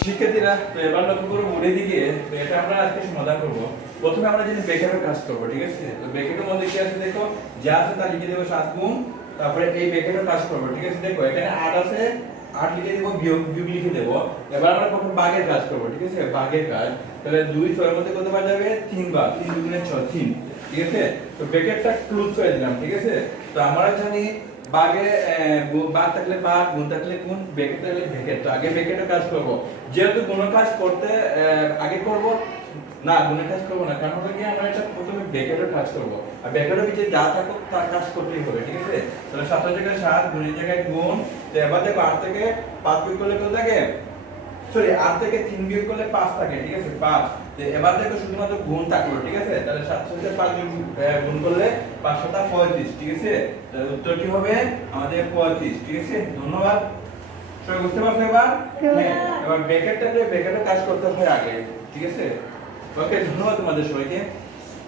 শিক্ষার্থীরা, তো এবার লক্ষ্য করবো বোর্ডে দিকে। তো এটা আমরা আজকে সমাধান করব। প্রথমে আমরা যদি ব্র্যাকেটের কাজ করব, ঠিক আছে? তো ব্র্যাকেটের মধ্যে কি আছে দেখো, যা আছে তা লিখে দেব 7 গুণ, তারপরে এই ব্র্যাকেটের কাজ করব, ঠিক আছে? দেখো এখানে 8 আছে, 8 লিখে দেব, বিয়োগ বিয়োগ লিখে দেব। এবার আমরা প্রথম ভাগের কাজ করব, ঠিক আছে? ভাগের কাজ। তাহলে 2 6 এর মধ্যে কত পাওয়া যাবে? 3 ভাগ, 3 দুগুণে 6, 3, ঠিক আছে? তো ব্র্যাকেটটা ক্লোজ করে দিলাম, ঠিক আছে? তো আমরা জানি ভাগে ভাগ থাকলে ভাগ, গুণ থাকলে গুণ, ব্র্যাকেট থাকলে ব্র্যাকেট। তো আগে ব্র্যাকেটের কাজ করব। যেহেতু গুণের কাজ করতে আগে করব না, গুণের কাজ করব না, কারণ হলো কি আমরা এটা প্রথমে ব্র্যাকেটের কাজ করব। আর ব্র্যাকেটের ভিতরে যা থাকুক তার কাজ করতেই হবে, ঠিক আছে? তাহলে 7 এর জায়গায় 7, গুণের জায়গায় গুণ। তো এবার দেখো 8 থেকে 5 বিয়োগ করলে কত থাকে? সরি, 8 থেকে 3 বিয়োগ করলে 5 থাকে, ঠিক আছে? 5। তো এবার দেখো শুধুমাত্র গুণ থাকলো, ঠিক আছে? তাহলে 7 সাথে 5 গুণ করলে 5 7 35, ঠিক আছে? তাহলে উত্তরটি হবে আমাদের 35, ঠিক আছে? ধন্যবাদ। সবাই বুঝতে পারছো এবার? হ্যাঁ, এবার ব্র্যাকেটটাকে ব্র্যাকেটের কাজ করতে হয় আগে, ঠিক আছে? ওকে, ধন্যবাদ তোমাদের সবাইকে।